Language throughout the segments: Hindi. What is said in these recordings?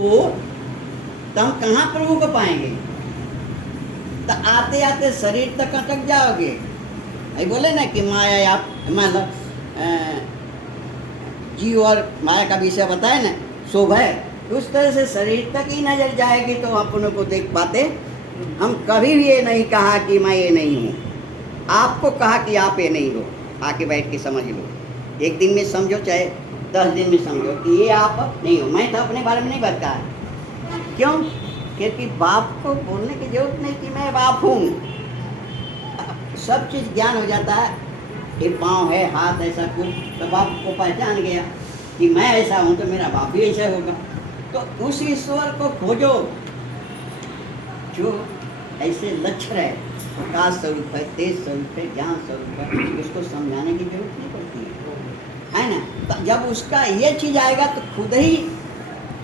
तो हम कहाँ प्रभु को पाएंगे? तो आते आते शरीर तक अटक जाओगे। अभी बोले ना कि माया, आप मतलब जीव और माया का विषय बताए ना, शोभ है, उस तरह से शरीर तक ही नजर जाएगी तो अपनों को देख पाते। हम कभी भी ये नहीं कहा कि मैं ये नहीं हूँ, आपको कहा कि आप ये नहीं हो, आके बैठ के समझ लो। एक दिन में समझो चाहे 10 दिन में समझो कि ये आप नहीं हो। मैं तो अपने बारे में नहीं बताया, क्यों? क्योंकि बाप को बोलने की जरूरत नहीं कि मैं बाप हूँ। सब चीज़ ज्ञान हो जाता है, ये पाँव है, हाथ ऐसा कुछ, तो बाप को पहचान गया कि मैं ऐसा हूँ तो मेरा बाप भी ऐसा होगा। तो उस ईश्वर को खोजो जो ऐसे लक्ष्य है, प्रकाश स्वरूप है, तेज स्वरूप है, ज्ञान स्वरूप है, उसको समझाने की जरूरत नहीं पड़ती है ना। तो जब उसका ये चीज़ आएगा तो खुद ही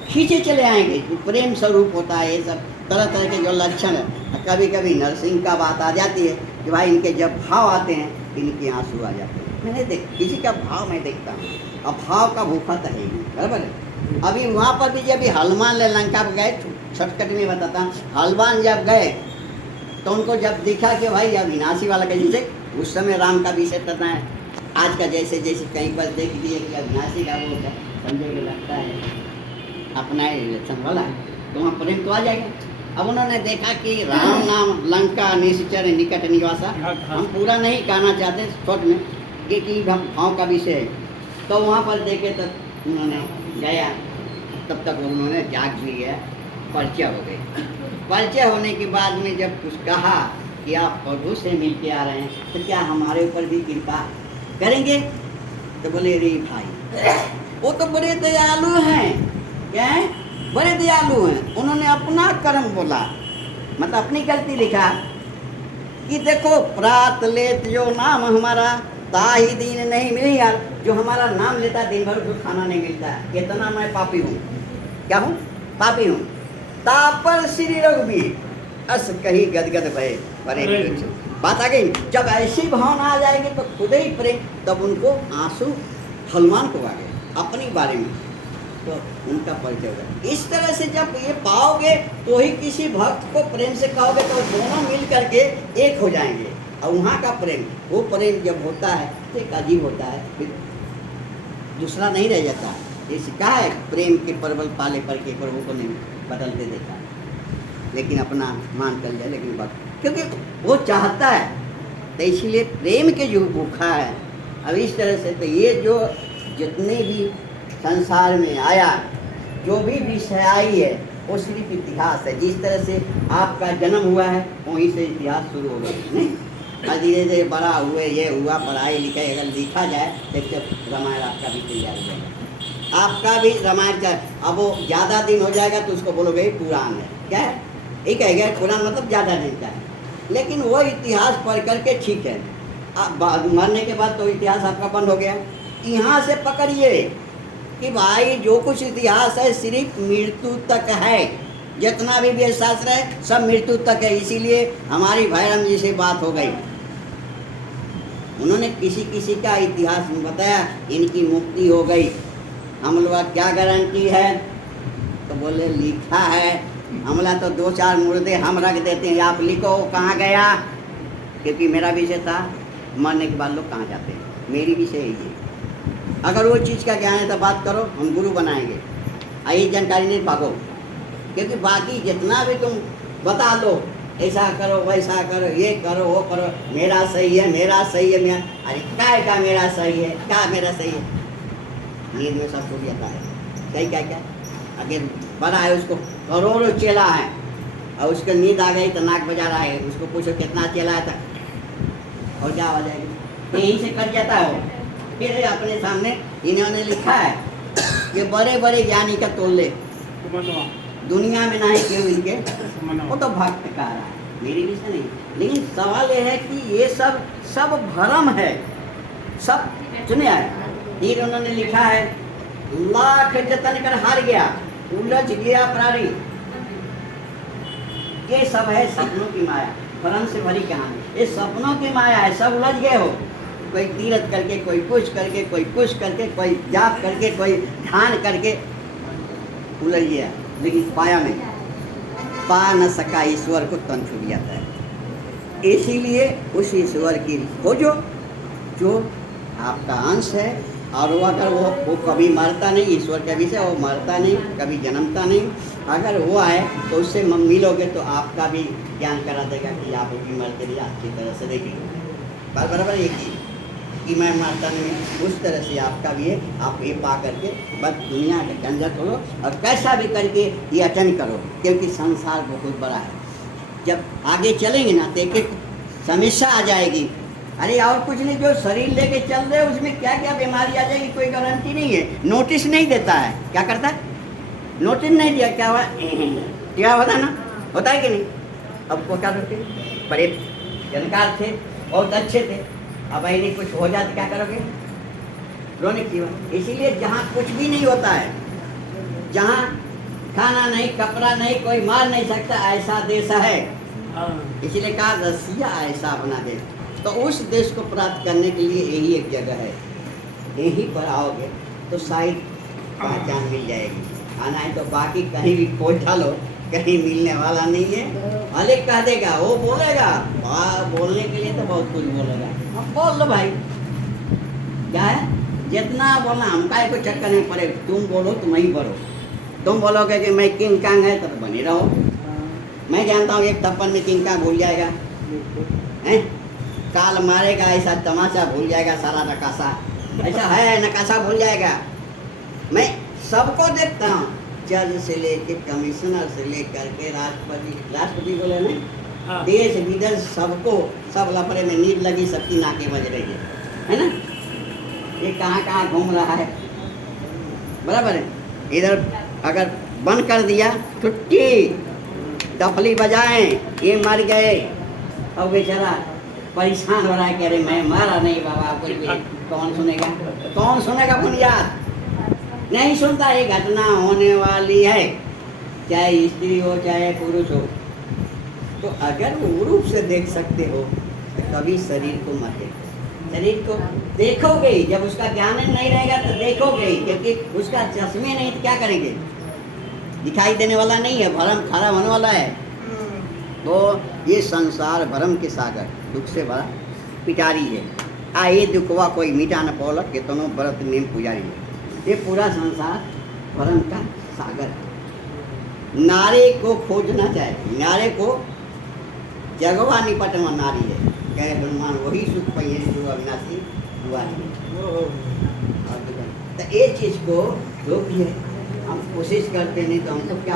खींचे चले आएंगे। प्रेम स्वरूप होता है, ये सब तरह तरह के जो लक्षण है। कभी कभी नरसिंह का बात आ जाती है कि भाई इनके जब भाव आते हैं इनके आंसू आ जाते हैं। मैंने देख किसी का भाव मैं देखता हूँ, अब भाव का भूखा तो है ही, बराबर है। अभी वहाँ पर भी जब हनुमान लंका पर गए, शॉर्टकट में बताता हूँ, हनुमान जब गए तो उनको जब दिखा कि भाई अविनाशी वाला का, जैसे उस समय राम का विषय करना है, आज का जैसे जैसे कहीं पर देख लिए कि अविनाशी का वो संजय को लगता है अपना इलेक्शन वाला, तो वहाँ प्रेम तो आ जाएगा। अब उन्होंने देखा कि राम नाम लंका निश्चर निकट निवासा, हम पूरा नहीं कहना चाहते शॉर्ट में कि भाव का विषय है। तो वहाँ पर देखे तो उन्होंने गया, तब तक उन्होंने जाग लिया, परिचय हो गई। परिचय होने के बाद में जब कुछ कहा कि आप प्रभु से मिल के आ रहे हैं तो क्या हमारे ऊपर भी कृपा करेंगे? तो बोले रे भाई वो तो बड़े दयालु हैं, क्या है, बड़े दयालु हैं। उन्होंने अपना कर्म बोला, मतलब अपनी गलती लिखा कि देखो प्रात लेत जो नाम हमारा ताही दिन नहीं मिली यार, जो हमारा नाम लेता दिन भर को खाना नहीं मिलता है, इतना मैं पापी हूँ। क्या हूँ? पापी हूँ। तापर श्री रघुवीर अस कही गदगद भय परे। बात आ गई। जब ऐसी भावना आ जाएगी तो खुद ही प्रेम, तब उनको आंसू हनुमान को आ गए अपनी बारे में, तो उनका परिचय होगा। इस तरह से जब ये पाओगे तो ही किसी भक्त को प्रेम से कहोगे तो दोनों मिल करके एक हो जाएंगे। और वहाँ का प्रेम, वो प्रेम जब होता है तो एक अजीब होता है, फिर दूसरा नहीं रह जाता। जैसे कहा है प्रेम के परवल पाले पर के प्रभु को नहीं बदलते देखा, लेकिन अपना मान कर जाए, लेकिन बात क्योंकि वो चाहता है, तो इसलिए प्रेम के जो भूखा है। अब इस तरह से तो ये जो जितने भी संसार में आया, जो भी विषय आई है, वो सिर्फ इतिहास है। जिस तरह से आपका जन्म हुआ है वहीं से इतिहास शुरू हो गया, नहीं? और धीरे धीरे बड़ा हुए, ये हुआ, पढ़ाई लिखाई अगर लिखा जाए तो रामायण आपका भी तैयार हो जाएगा, आपका भी रामायण का। अब वो ज़्यादा दिन हो जाएगा तो उसको बोलोगे पुराण है, क्या है, ये कहेगा पुराण मतलब ज़्यादा दिन का है। लेकिन वो इतिहास पढ़ करके ठीक है, मरने के बाद तो इतिहास आपका बंद हो गया। यहाँ से पकड़िए कि भाई जो कुछ इतिहास है सिर्फ मृत्यु तक है, जितना भी शास्त्र है सब मृत्यु तक है। इसीलिए हमारी भैरम जी से बात हो गई, उन्होंने किसी किसी का इतिहास में बताया, इनकी मुक्ति हो गई। हम लोग क्या गारंटी है? तो बोले लिखा है, हमला तो 2-4 मुर्दे हम रख देते हैं, आप लिखो कहाँ गया, क्योंकि मेरा विषय था मरने के बाद लोग कहाँ जाते हैं, मेरी विषय यही है। अगर वो चीज़ का ज्ञान है तो बात करो, हम गुरु बनाएंगे। यही जानकारी नहीं भागो, क्योंकि बाकी जितना भी तुम बता लो, ऐसा करो वैसा करो, ये करो वो करो, मेरा सही है मेरा सही है, मेरा, अरे क्या का मेरा सही है, क्या मेरा सही है, नींद में सब छूट जाता है। सही क्या क्या आगे बड़ा है, उसको करोड़ों चेला है और उसको नींद आ गई तो नाक बजा रहा है, उसको पूछो कितना चेला है तक और क्या हो जाएगी, यहीं से कट जाता है वो। फिर अपने सामने इन्होंने लिखा है कि बड़े बड़े ज्ञानी का तोल ले दुनिया में नहीं क्यों इनके, वो तो भक्त का रहा है, मेरी विषय नहीं। लेकिन सवाल ये है कि ये सब भ्रम है, सब सुने आए। फिर उन्होंने लिखा है लाख जतन कर हार गया, उलझ गया प्राणी, ये सब है सपनों की माया, भ्रम से भरी कहानी। ये सपनों की माया है, सब उलझ गए हो, कोई तीरथ करके, कोई कुछ करके, कोई कुछ करके, कोई जाप करके, कोई ध्यान करके उलझ गया। लेकिन पाया नहीं, पा न सका ईश्वर को, तन छूट जाता है। इसीलिए उस ईश्वर की खोजो जो आपका अंश है, और वो अगर वो कभी मरता नहीं, ईश्वर के विषय वो मरता नहीं, कभी जन्मता नहीं, अगर वो आए तो उससे मिलोगे तो आपका भी ज्ञान करा देगा कि आप भी मरते नहीं, अच्छी तरह से देखिए बराबर एक ही कि मैं मरता नहीं, उस तरह से आपका भी है। आप ये पा करके बस दुनिया के झंझट करो और कैसा भी करके ये अटेंड करो, क्योंकि संसार बहुत बड़ा है। जब आगे चलेंगे ना तो एक एक समस्या आ जाएगी। अरे और कुछ नहीं, जो शरीर लेके चल रहे हैं उसमें क्या क्या बीमारी आ जाएगी कोई गारंटी नहीं है। नोटिस नहीं देता है, क्या करता है, नोटिस नहीं दिया, क्या हुआ क्या होता ना, होता है कि नहीं। अब वो क्या करते, बड़े जानकार थे, बहुत अच्छे थे, अब ऐसे कुछ हो जाए तो क्या करोगे, रोने की बात। इसीलिए जहाँ कुछ भी नहीं होता है, जहाँ खाना नहीं, कपड़ा नहीं, कोई मार नहीं सकता, ऐसा देश है। इसीलिए कहा रसिया ऐसा अपना देश। तो उस देश को प्राप्त करने के लिए यही एक जगह है, यहीं पर आओगे तो शायद पहचान मिल जाएगी। आना है तो बाकी कहीं भी खोज डालो, कहीं मिलने वाला नहीं है। मालिक कह देगा, वो बोलेगा, बोलने के लिए तो बहुत कुछ बोलेगा, अब बोल लो भाई, क्या है जितना बोलना, हमका कोई चक्कर नहीं पड़े, तुम बोलो तुम ही बोलो। तुम बोलोगे कि मैं किंग कांग है तो बने रहो। मैं जानता हूँ एक थप्पड़ में किंग कांग भूल जाएगा, हैं काल मारेगा ऐसा तमाशा भूल जाएगा, सारा नकाशा ऐसा है, नकाशा भूल जाएगा। मैं सबको देखता हूँ, जज से लेके कमिश्नर से लेकर के राष्ट्रपति बोले नहीं, देश विदेश सबको, सब लफड़े में नींद लगी, सबकी नाके बज रही है ना। ये कहाँ कहाँ घूम रहा है, बराबर है। इधर अगर बंद कर दिया छुट्टी, डफली बजाएं, ये मर गए, और बेचारा परेशान हो रहा है कि अरे मैं मारा नहीं बाबा, कोई कौन सुनेगा, कौन सुनेगा बुनियाद नहीं सुनता। ये घटना होने वाली है, चाहे स्त्री हो चाहे पुरुष हो। तो अगर वो रूप से देख सकते हो तो कभी शरीर को मत देखो, शरीर को देखोगे ही, जब उसका ज्ञान नहीं रहेगा तो देखोगे ही, क्योंकि उसका चश्मे नहीं तो क्या करेंगे, दिखाई देने वाला नहीं है, भरम खड़ा होने वाला है। तो ये संसार भरम के सागर, दुख से भरा पिटारी है। ये दुखवा कोई मिटा न पौलक, कितनों व्रत नेम पुजारी है। ये पूरा संसार भरम का सागर है। नारे को खोजना चाहिए, नारे को जगवा निपटवा नारी है, कहे हनुमान वही सुख पाइए जो अविनाशी हुआ नहीं। तो ये चीज़ को जो भी है हम कोशिश करते नहीं तो हमको क्या